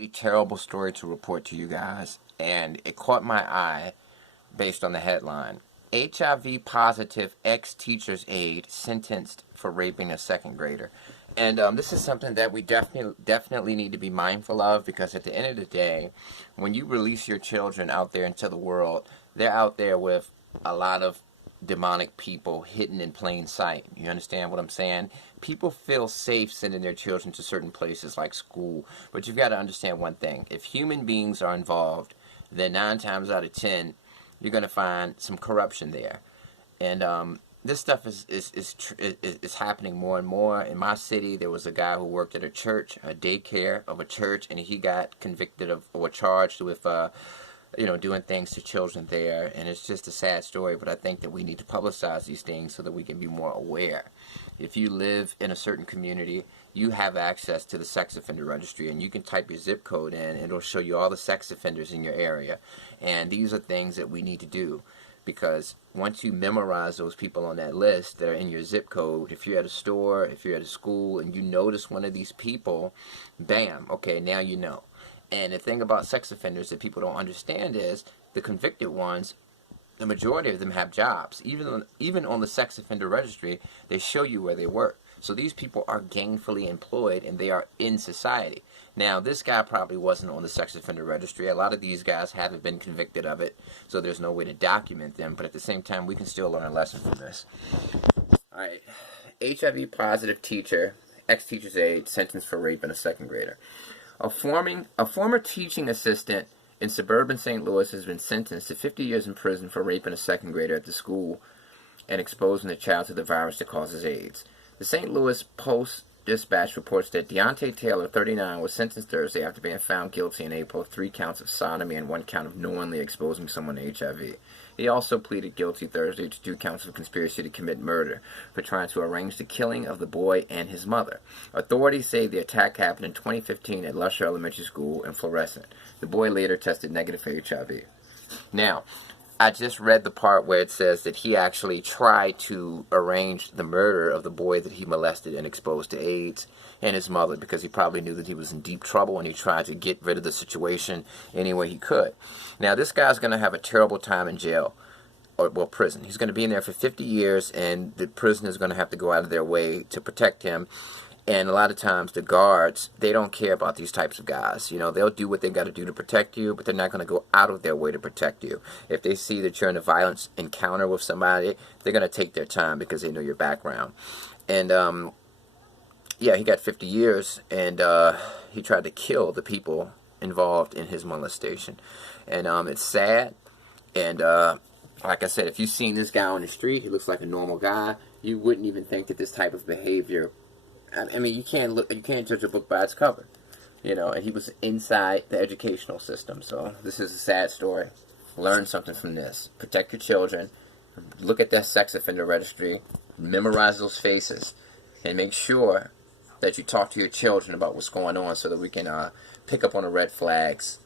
absolutely terrible story to report to you guys, and it caught my eye based on the headline. HIV-positive ex-teacher's aide sentenced for raping a second grader. And this is something that we definitely need to be mindful of, because at the end of the day, when you release your children out there into the world, they're out there with a lot of demonic people hidden in plain sight. You understand what I'm saying? People feel safe sending their children to certain places like school, but you've got to understand one thing. If human beings are involved, then 9 times out of 10, you're going to find some corruption there. And this stuff is happening more and more. In my city, there was a guy who worked at a church, a daycare of a church, and he got convicted of or charged with doing things to children there. And it's just a sad story, but I think that we need to publicize these things so that we can be more aware. If you live in a certain community, you have access to the sex offender registry, and you can type your zip code in, and it'll show you all the sex offenders in your area. And these are things that we need to do, because once you memorize those people on that list that are in your zip code, if you're at a store, if you're at a school, and you notice one of these people, bam, okay, now you know. And the thing about sex offenders that people don't understand is the convicted ones, the majority of them have jobs. Even on the sex offender registry, they show you where they work. So these people are gainfully employed, and they are in society. Now, this guy probably wasn't on the sex offender registry. A lot of these guys haven't been convicted of it, so there's no way to document them. But at the same time, we can still learn a lesson from this. All right. HIV-positive teacher, ex-teacher's aide, sentenced for rape in a second grader. A former teaching assistant in suburban St. Louis has been sentenced to 50 years in prison for raping a second grader at the school and exposing the child to the virus that causes AIDS. The St. Louis Post-Dispatch reports that Deonte Taylor, 39, was sentenced Thursday after being found guilty in April of 3 counts of sodomy and 1 count of knowingly exposing someone to HIV. He also pleaded guilty Thursday to 2 counts of conspiracy to commit murder for trying to arrange the killing of the boy and his mother. Authorities say the attack happened in 2015 at Lusher Elementary School in Florissant. The boy later tested negative for HIV. Now, I just read the part where it says that he actually tried to arrange the murder of the boy that he molested and exposed to AIDS and his mother, because he probably knew that he was in deep trouble, and he tried to get rid of the situation any way he could. Now, this guy's going to have a terrible time in jail, or prison. He's going to be in there for 50 years, and the prison is going to have to go out of their way to protect him. And a lot of times the guards, they don't care about these types of guys. You know, they'll do what they got to do to protect you, but they're not going to go out of their way to protect you. If they see that you're in a violent encounter with somebody, they're going to take their time because they know your background. And, yeah, he got 50 years, and he tried to kill the people involved in his molestation. And it's sad. And like I said, if you've seen this guy on the street, he looks like a normal guy. You wouldn't even think that this type of behavior, I mean, you can't judge a book by its cover, you know. And he was inside the educational system. So this is a sad story. Learn something from this. Protect your children. Look at that sex offender registry. Memorize those faces, and make sure that you talk to your children about what's going on, so that we can pick up on the red flags